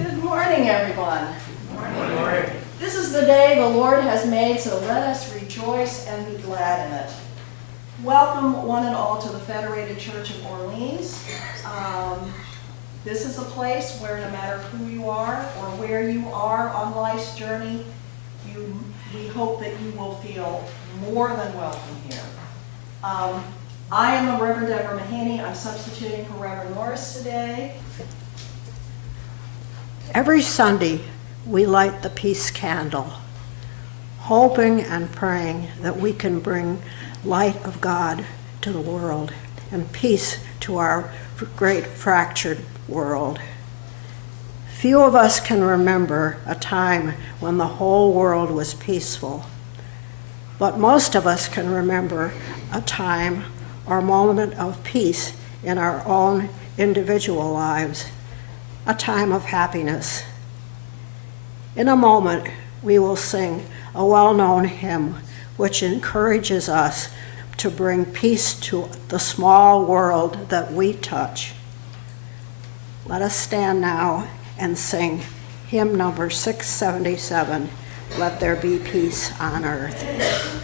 Good morning, everyone. Good morning. This is the day the Lord has made, so let us rejoice and be glad in it. Welcome, one and all, to the Federated Church of Orleans. This is a place where no matter who you are or where you are on life's journey, we hope that you will feel more than welcome here. I am the Reverend Deborah Mahaney. I'm substituting for Reverend Norris today. Every Sunday, we light the peace candle, hoping and praying that we can bring light of God to the world and peace to our great fractured world. Few of us can remember a time when the whole world was peaceful, but most of us can remember a time or moment of peace in our own individual lives, a time of happiness. In a moment, we will sing a well-known hymn which encourages us to bring peace to the small world that we touch. Let us stand now and sing hymn number 677, Let There Be Peace on Earth.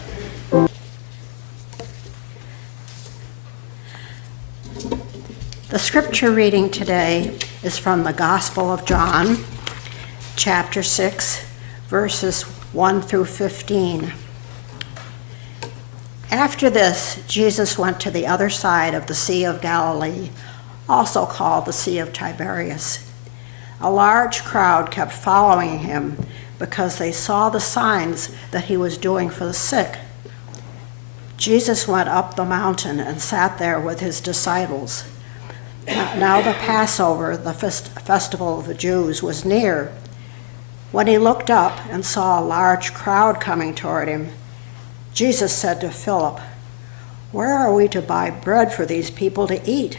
The scripture reading today is from the Gospel of John, chapter 6, verses 1 through 15. After this, Jesus went to the other side of the Sea of Galilee, also called the Sea of Tiberias. A large crowd kept following him because they saw the signs that he was doing for the sick. Jesus went up the mountain and sat there with his disciples. Now the Passover, the festival of the Jews, was near. When he looked up and saw a large crowd coming toward him, Jesus said to Philip, "Where are we to buy bread for these people to eat?"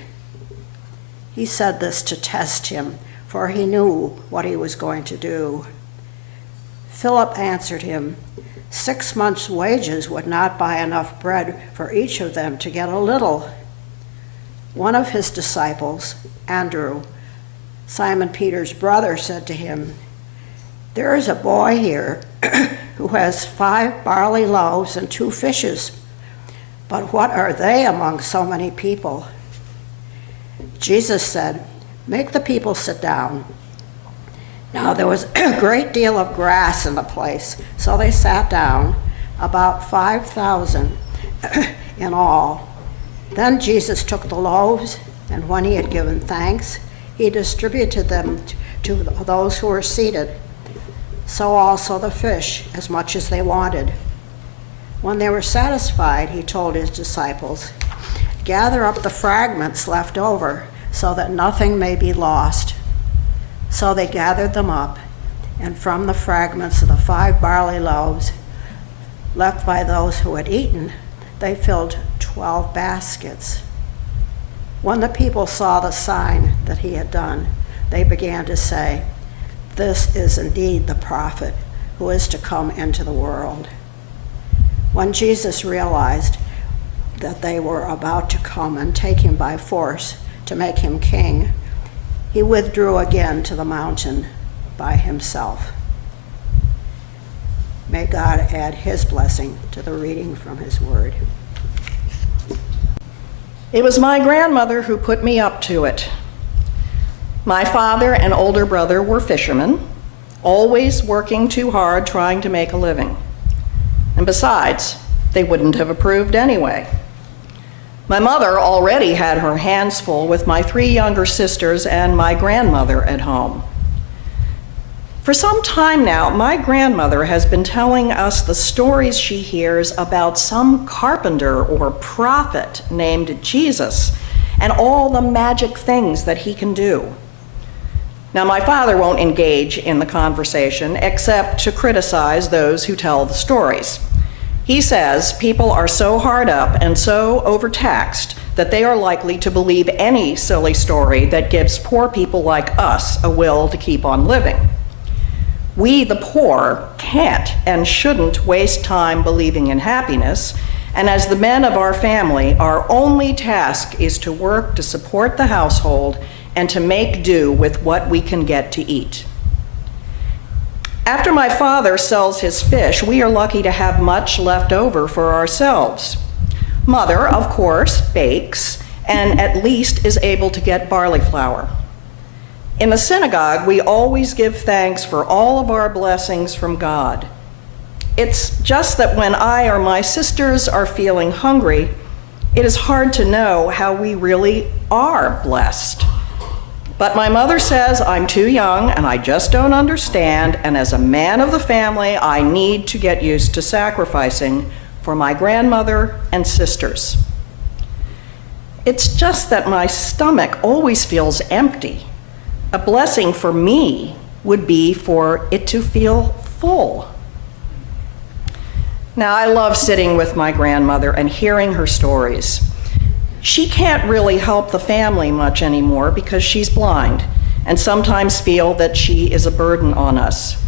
He said this to test him, for he knew what he was going to do. Philip answered him, 6 months' wages would not buy enough bread for each of them to get a little. One of his disciples, Andrew, Simon Peter's brother, said to him, "There is a boy here who has 5 barley loaves and 2 fishes, but what are they among so many people?" Jesus said, "Make the people sit down." Now there was a great deal of grass in the place, so they sat down, about 5,000 in all. Then Jesus took the loaves, and when he had given thanks, he distributed them to those who were seated. So also the fish, as much as they wanted. When they were satisfied, he told his disciples, "Gather up the fragments left over, so that nothing may be lost." So they gathered them up, and from the fragments of the 5 barley loaves left by those who had eaten, they filled 12 baskets. When the people saw the sign that he had done, they began to say, "This is indeed the prophet who is to come into the world." When Jesus realized that they were about to come and take him by force to make him king, he withdrew again to the mountain by himself. May God add his blessing to the reading from his word. It was my grandmother who put me up to it. My father and older brother were fishermen, always working too hard trying to make a living. And besides, they wouldn't have approved anyway. My mother already had her hands full with my 3 younger sisters and my grandmother at home. For some time now, my grandmother has been telling us the stories she hears about some carpenter or prophet named Jesus and all the magic things that he can do. Now, my father won't engage in the conversation except to criticize those who tell the stories. He says people are so hard up and so overtaxed that they are likely to believe any silly story that gives poor people like us a will to keep on living. We, the poor, can't and shouldn't waste time believing in happiness, and as the men of our family, our only task is to work to support the household and to make do with what we can get to eat. After my father sells his fish, we are lucky to have much left over for ourselves. Mother, of course, bakes and at least is able to get barley flour. In the synagogue, we always give thanks for all of our blessings from God. It's just that when I or my sisters are feeling hungry, it is hard to know how we really are blessed. But my mother says I'm too young and I just don't understand, and as a man of the family, I need to get used to sacrificing for my grandmother and sisters. It's just that my stomach always feels empty. A blessing for me would be for it to feel full. Now, I love sitting with my grandmother and hearing her stories. She can't really help the family much anymore because she's blind and sometimes feel that she is a burden on us.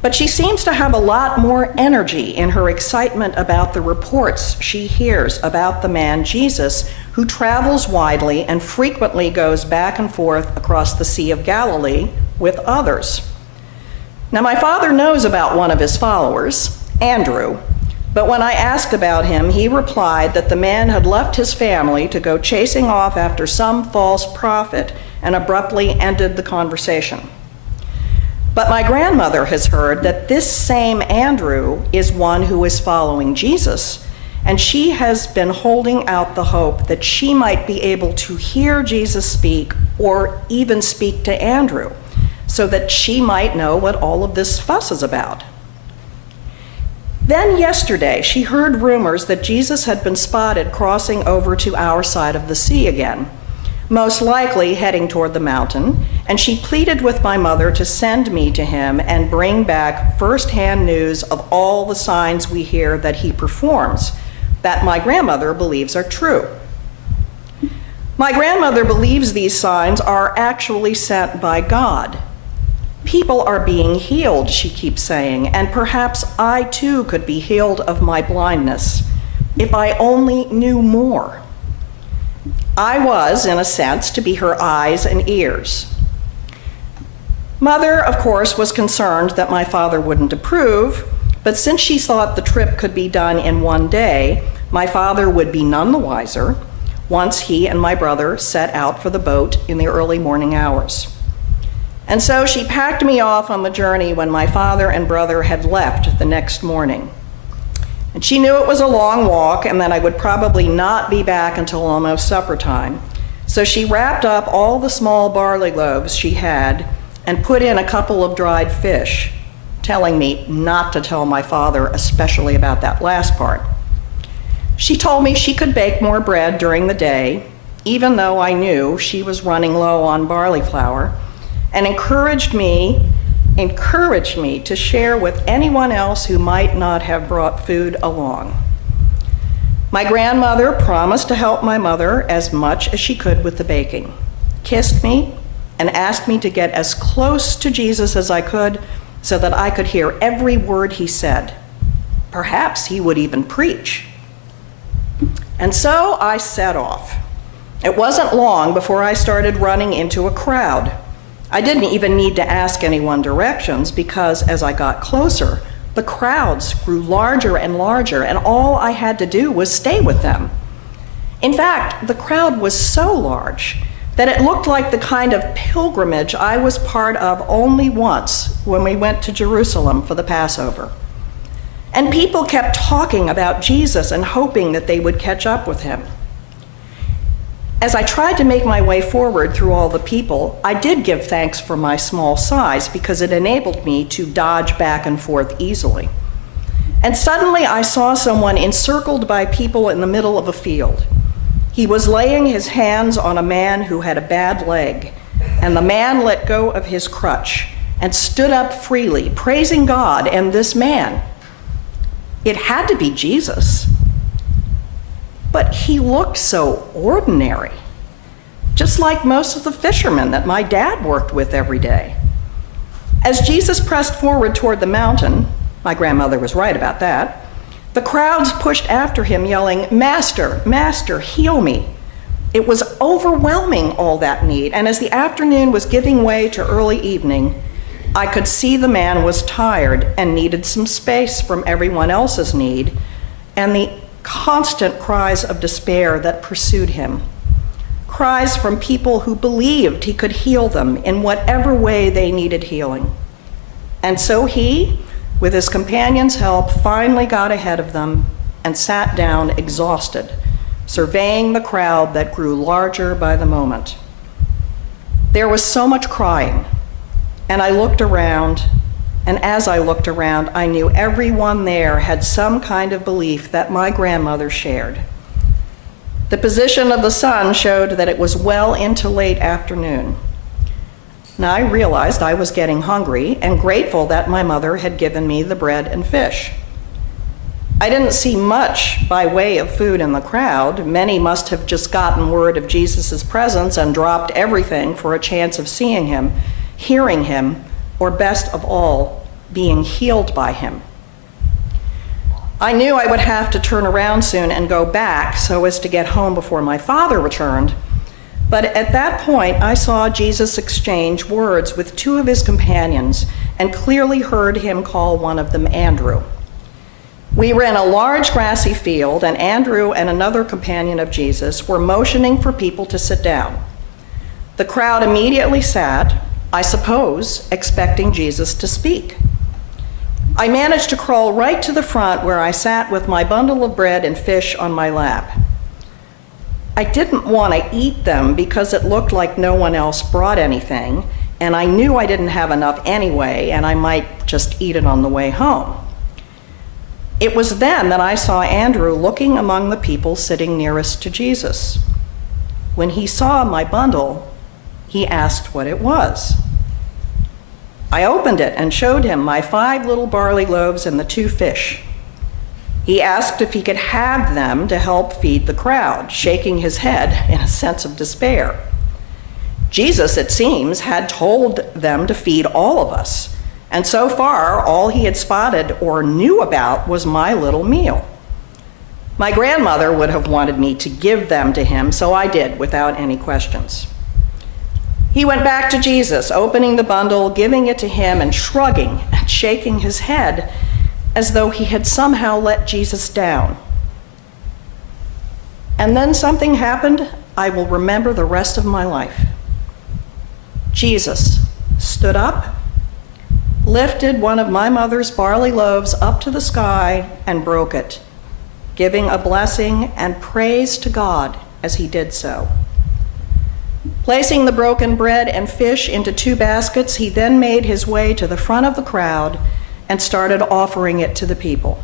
But she seems to have a lot more energy in her excitement about the reports she hears about the man Jesus, who travels widely and frequently goes back and forth across the Sea of Galilee with others. Now, my father knows about one of his followers, Andrew, but when I asked about him, he replied that the man had left his family to go chasing off after some false prophet and abruptly ended the conversation. But my grandmother has heard that this same Andrew is one who is following Jesus, and she has been holding out the hope that she might be able to hear Jesus speak or even speak to Andrew, so that she might know what all of this fuss is about. Then yesterday, she heard rumors that Jesus had been spotted crossing over to our side of the sea again, most likely heading toward the mountain, and she pleaded with my mother to send me to him and bring back firsthand news of all the signs we hear that he performs, that my grandmother believes are true. My grandmother believes these signs are actually sent by God. People are being healed, she keeps saying, and perhaps I too could be healed of my blindness if I only knew more. I was, in a sense, to be her eyes and ears. Mother, of course, was concerned that my father wouldn't approve, but since she thought the trip could be done in one day, my father would be none the wiser once he and my brother set out for the boat in the early morning hours. And so she packed me off on the journey when my father and brother had left the next morning. And she knew it was a long walk and that I would probably not be back until almost supper time. So she wrapped up all the small barley loaves she had and put in a couple of dried fish, telling me not to tell my father, especially about that last part. She told me she could bake more bread during the day, even though I knew she was running low on barley flour, and encouraged me to share with anyone else who might not have brought food along. My grandmother promised to help my mother as much as she could with the baking, kissed me, and asked me to get as close to Jesus as I could so that I could hear every word he said. Perhaps he would even preach. And so I set off. It wasn't long before I started running into a crowd. I didn't even need to ask anyone directions because as I got closer, the crowds grew larger and larger, and all I had to do was stay with them. In fact, the crowd was so large that it looked like the kind of pilgrimage I was part of only once when we went to Jerusalem for the Passover. And people kept talking about Jesus and hoping that they would catch up with him. As I tried to make my way forward through all the people, I did give thanks for my small size because it enabled me to dodge back and forth easily. And suddenly I saw someone encircled by people in the middle of a field. He was laying his hands on a man who had a bad leg, and the man let go of his crutch and stood up freely, praising God and this man. It had to be Jesus. But he looked so ordinary, just like most of the fishermen that my dad worked with every day. As Jesus pressed forward toward the mountain, my grandmother was right about that, the crowds pushed after him yelling, "Master, Master, heal me." It was overwhelming, all that need, and as the afternoon was giving way to early evening, I could see the man was tired and needed some space from everyone else's need and the constant cries of despair that pursued him. Cries from people who believed he could heal them in whatever way they needed healing. And so he, with his companion's help, finally got ahead of them and sat down exhausted, surveying the crowd that grew larger by the moment. There was so much crying, and I looked around, and as I looked around, I knew everyone there had some kind of belief that my grandmother shared. The position of the sun showed that it was well into late afternoon. Now I realized I was getting hungry and grateful that my mother had given me the bread and fish. I didn't see much by way of food in the crowd. Many must have just gotten word of Jesus' presence and dropped everything for a chance of seeing him, hearing him, or best of all, being healed by him. I knew I would have to turn around soon and go back so as to get home before my father returned. But at that point, I saw Jesus exchange words with two of his companions and clearly heard him call one of them Andrew. We were in a large grassy field, and Andrew and another companion of Jesus were motioning for people to sit down. The crowd immediately sat, I suppose, expecting Jesus to speak. I managed to crawl right to the front where I sat with my bundle of bread and fish on my lap. I didn't want to eat them because it looked like no one else brought anything, and I knew I didn't have enough anyway, and I might just eat it on the way home. It was then that I saw Andrew looking among the people sitting nearest to Jesus. When he saw my bundle, he asked what it was. I opened it and showed him my 5 little barley loaves and the 2 fish. He asked if he could have them to help feed the crowd, shaking his head in a sense of despair. Jesus, it seems, had told them to feed all of us, and so far all he had spotted or knew about was my little meal. My grandmother would have wanted me to give them to him, so I did without any questions. He went back to Jesus, opening the bundle, giving it to him, and shrugging and shaking his head as though he had somehow let Jesus down. And then something happened I will remember the rest of my life. Jesus stood up, lifted one of my mother's barley loaves up to the sky, and broke it, giving a blessing and praise to God as he did so. Placing the broken bread and fish into 2 baskets, he then made his way to the front of the crowd and started offering it to the people.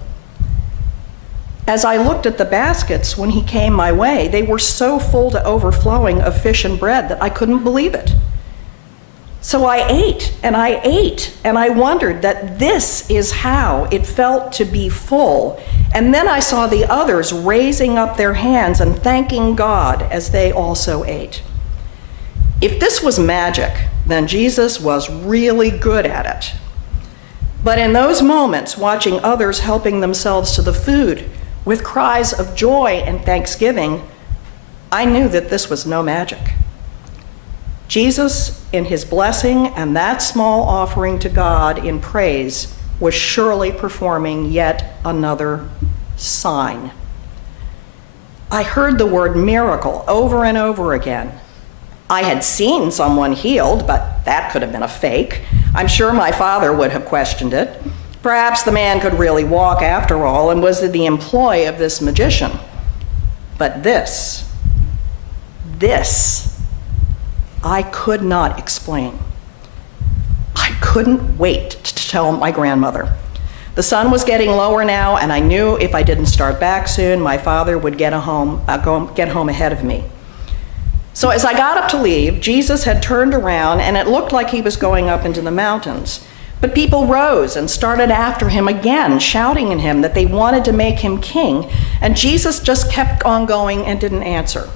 As I looked at the baskets when he came my way, they were so full to overflowing of fish and bread that I couldn't believe it. So I ate, and I wondered that this is how it felt to be full. And then I saw the others raising up their hands and thanking God as they also ate. If this was magic, then Jesus was really good at it. But in those moments, watching others helping themselves to the food with cries of joy and thanksgiving, I knew that this was no magic. Jesus, in his blessing and that small offering to God in praise, was surely performing yet another sign. I heard the word miracle over and over again. I had seen someone healed, but that could have been a fake. I'm sure my father would have questioned it. Perhaps the man could really walk after all and was the employ of this magician. But this, I could not explain. I couldn't wait to tell my grandmother. The sun was getting lower now, and I knew if I didn't start back soon, my father would get home ahead of me. So as I got up to leave, Jesus had turned around, and it looked like he was going up into the mountains. But people rose and started after him again, shouting at him that they wanted to make him king, and Jesus just kept on going and didn't answer.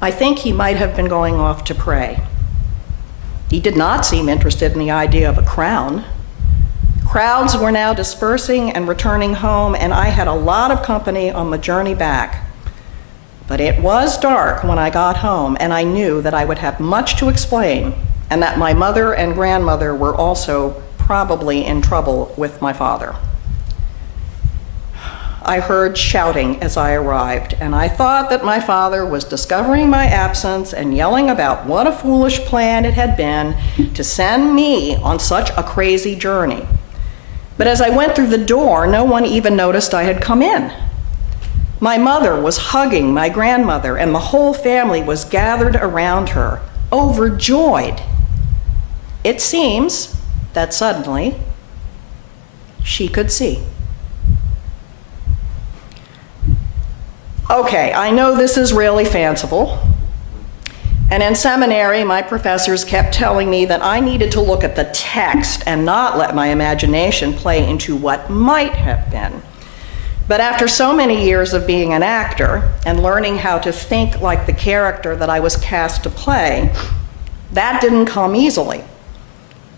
I think he might have been going off to pray. He did not seem interested in the idea of a crown. Crowds were now dispersing and returning home, and I had a lot of company on the journey back. But it was dark when I got home, and I knew that I would have much to explain and that my mother and grandmother were also probably in trouble with my father. I heard shouting as I arrived, and I thought that my father was discovering my absence and yelling about what a foolish plan it had been to send me on such a crazy journey. But as I went through the door, no one even noticed I had come in. My mother was hugging my grandmother, and the whole family was gathered around her, overjoyed. It seems that suddenly she could see. Okay, I know this is really fanciful. And in seminary, my professors kept telling me that I needed to look at the text and not let my imagination play into what might have been. But after so many years of being an actor and learning how to think like the character that I was cast to play, that didn't come easily.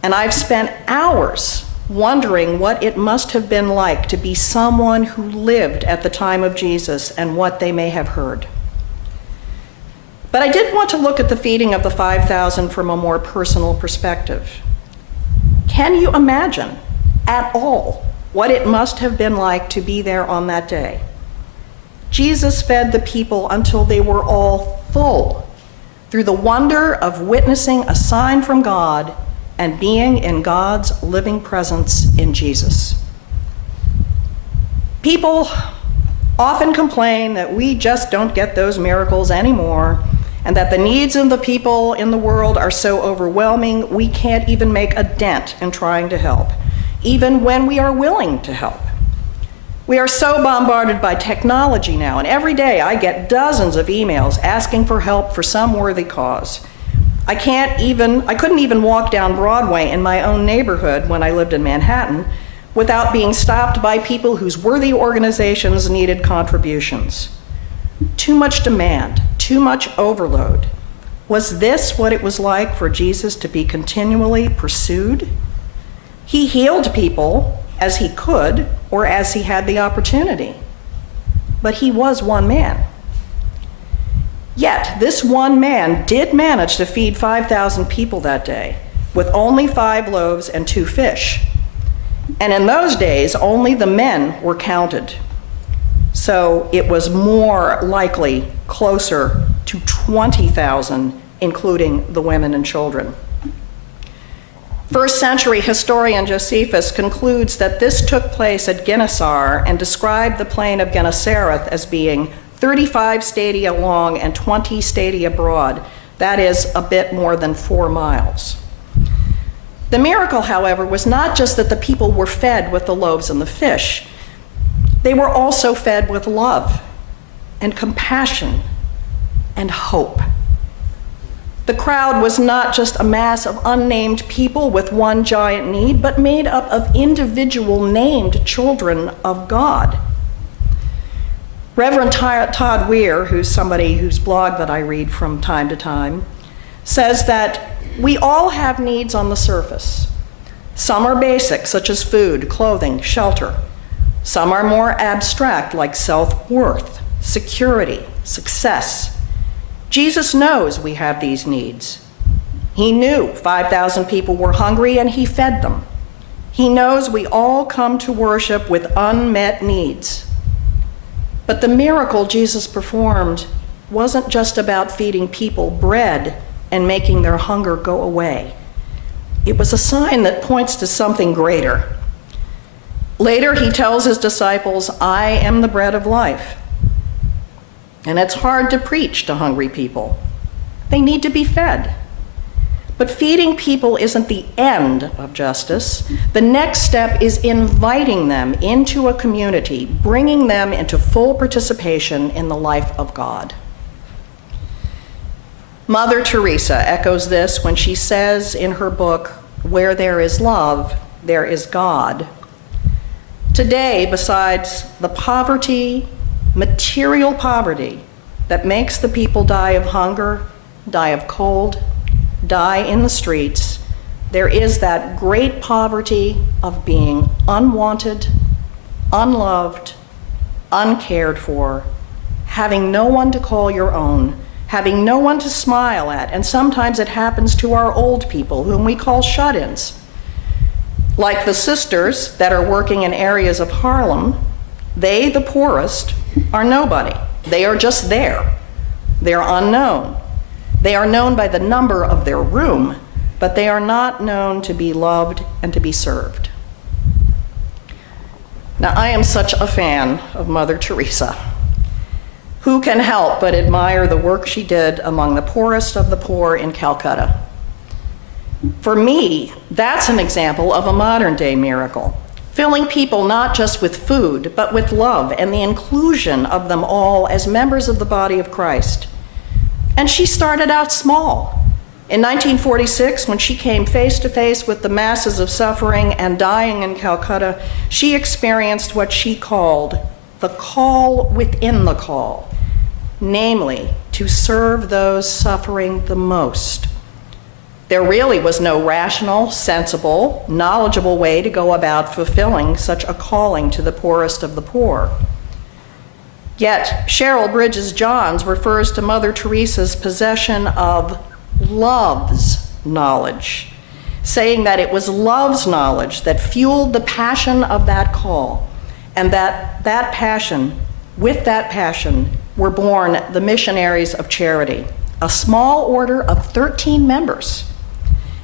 And I've spent hours wondering what it must have been like to be someone who lived at the time of Jesus and what they may have heard. But I did want to look at the feeding of the 5,000 from a more personal perspective. Can you imagine at all what it must have been like to be there on that day? Jesus fed the people until they were all full through the wonder of witnessing a sign from God and being in God's living presence in Jesus. People often complain that we just don't get those miracles anymore, and that the needs of the people in the world are so overwhelming we can't even make a dent in trying to help, even when we are willing to help. We are so bombarded by technology now, and every day I get dozens of emails asking for help for some worthy cause. I couldn't even walk down Broadway in my own neighborhood when I lived in Manhattan without being stopped by people whose worthy organizations needed contributions. Too much demand, too much overload. Was this what it was like for Jesus to be continually pursued? He healed people as he could or as he had the opportunity, but he was one man. Yet, this one man did manage to feed 5,000 people that day with only 5 loaves and 2 fish. And in those days, only the men were counted. So it was more likely closer to 20,000, including the women and children. First century historian Josephus concludes that this took place at Gennesaret and described the plain of Gennesareth as being 35 stadia long and 20 stadia broad. That is a bit more than 4 miles. The miracle, however, was not just that the people were fed with the loaves and the fish. They were also fed with love and compassion and hope. The crowd was not just a mass of unnamed people with one giant need, but made up of individual named children of God. Reverend Todd Weir, who's somebody whose blog that I read from time to time, says that we all have needs on the surface. Some are basic, such as food, clothing, shelter. Some are more abstract, like self-worth, security, success. Jesus knows we have these needs. He knew 5,000 people were hungry and he fed them. He knows we all come to worship with unmet needs. But the miracle Jesus performed wasn't just about feeding people bread and making their hunger go away. It was a sign that points to something greater. Later, he tells his disciples, "I am the bread of life." And it's hard to preach to hungry people. They need to be fed. But feeding people isn't the end of justice. The next step is inviting them into a community, bringing them into full participation in the life of God. Mother Teresa echoes this when she says in her book, "Where there is love, there is God." Today, besides the poverty, material poverty, that makes the people die of hunger, die of cold, die in the streets, there is that great poverty of being unwanted, unloved, uncared for, having no one to call your own, having no one to smile at, and sometimes it happens to our old people, whom we call shut-ins. Like the sisters that are working in areas of Harlem, they, the poorest, are nobody. They are just there. They're unknown. They are known by the number of their room, but they are not known to be loved and to be served. Now, I am such a fan of Mother Teresa. Who can help but admire the work she did among the poorest of the poor in Calcutta? For me, that's an example of a modern-day miracle, filling people not just with food, but with love and the inclusion of them all as members of the body of Christ. And she started out small. In 1946, when she came face to face with the masses of suffering and dying in Calcutta, she experienced what she called the call within the call, namely, to serve those suffering the most. There really was no rational, sensible, knowledgeable way to go about fulfilling such a calling to the poorest of the poor. Yet, Cheryl Bridges Johns refers to Mother Teresa's possession of love's knowledge, saying that it was love's knowledge that fueled the passion of that call, and that with that passion, were born the Missionaries of Charity, a small order of 13 members.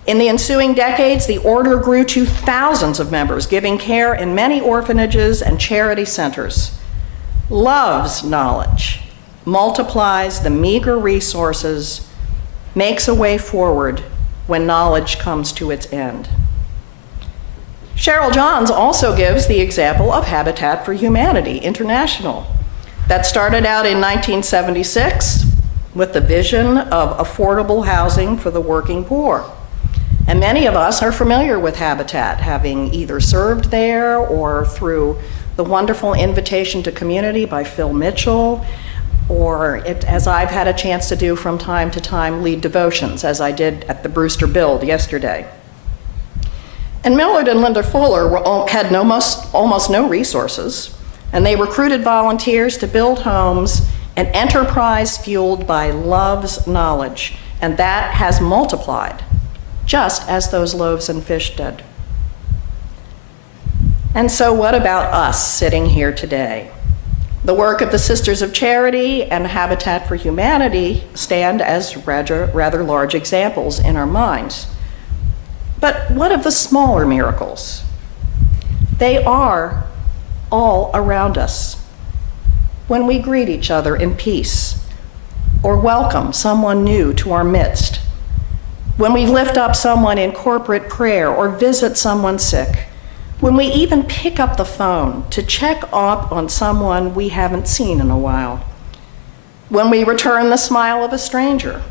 In the ensuing decades, the order grew to thousands of members, giving care in many orphanages and charity centers. Love's knowledge multiplies the meager resources, makes a way forward when knowledge comes to its end. Cheryl Johns also gives the example of Habitat for Humanity International, that started out in 1976 with the vision of affordable housing for the working poor. And many of us are familiar with Habitat, having either served there or through the wonderful Invitation to Community by Phil Mitchell, or as I've had a chance to do from time to time, lead devotions, as I did at the Brewster Build yesterday. And Millard and Linda Fuller had almost no resources, and they recruited volunteers to build homes, an enterprise fueled by love's knowledge, and that has multiplied, just as those loaves and fish did. And so what about us sitting here today? The work of the Sisters of Charity and Habitat for Humanity stand as rather large examples in our minds. But what of the smaller miracles? They are all around us. When we greet each other in peace, or welcome someone new to our midst, when we lift up someone in corporate prayer or visit someone sick, when we even pick up the phone to check up on someone we haven't seen in a while, when we return the smile of a stranger,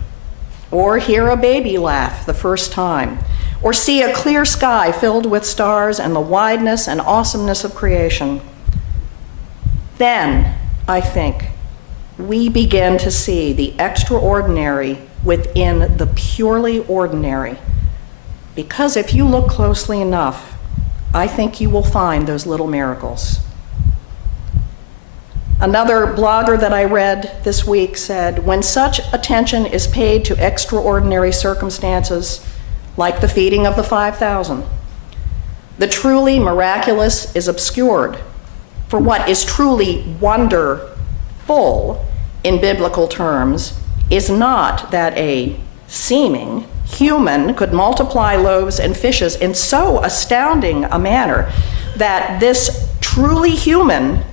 or hear a baby laugh the first time, or see a clear sky filled with stars and the wideness and awesomeness of creation, then, I think, we begin to see the extraordinary within the purely ordinary. Because if you look closely enough, I think you will find those little miracles. Another blogger that I read this week said, when such attention is paid to extraordinary circumstances, like the feeding of the 5,000, the truly miraculous is obscured. For what is truly wonderful in biblical terms is not that a seeming human could multiply loaves and fishes in so astounding a manner that this truly human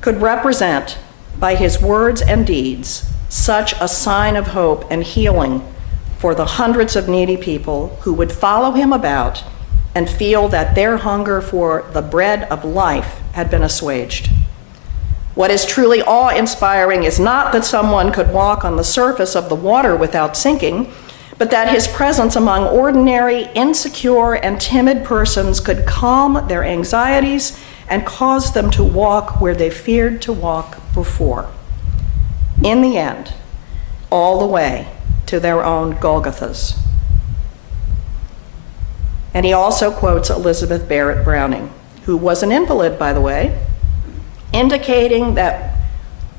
could represent by his words and deeds such a sign of hope and healing for the hundreds of needy people who would follow him about and feel that their hunger for the bread of life had been assuaged. What is truly awe-inspiring is not that someone could walk on the surface of the water without sinking, but that his presence among ordinary, insecure, and timid persons could calm their anxieties and cause them to walk where they feared to walk before. In the end, all the way to their own Golgothas. And he also quotes Elizabeth Barrett Browning, who was an invalid, by the way, indicating that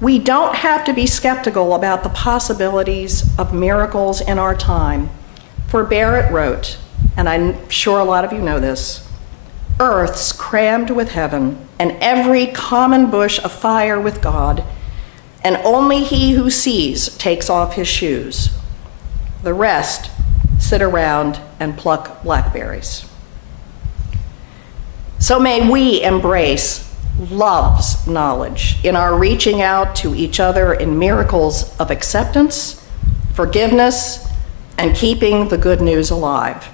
We don't have to be skeptical about the possibilities of miracles in our time, for Barrett wrote, and I'm sure a lot of you know this, "Earth's crammed with heaven, and every common bush afire with God, and only he who sees takes off his shoes. The rest sit around and pluck blackberries." So may we embrace love's knowledge in our reaching out to each other in miracles of acceptance, forgiveness, and keeping the good news alive.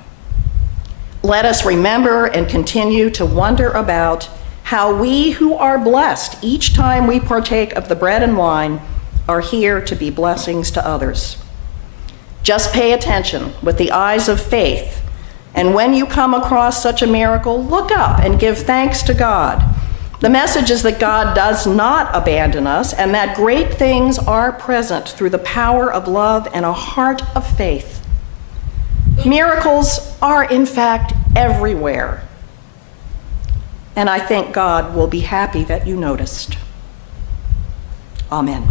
Let us remember and continue to wonder about how we who are blessed each time we partake of the bread and wine are here to be blessings to others. Just pay attention with the eyes of faith, and when you come across such a miracle, look up and give thanks to God. The message is that God does not abandon us, and that great things are present through the power of love and a heart of faith. Miracles are, in fact, everywhere. And I think God will be happy that you noticed. Amen.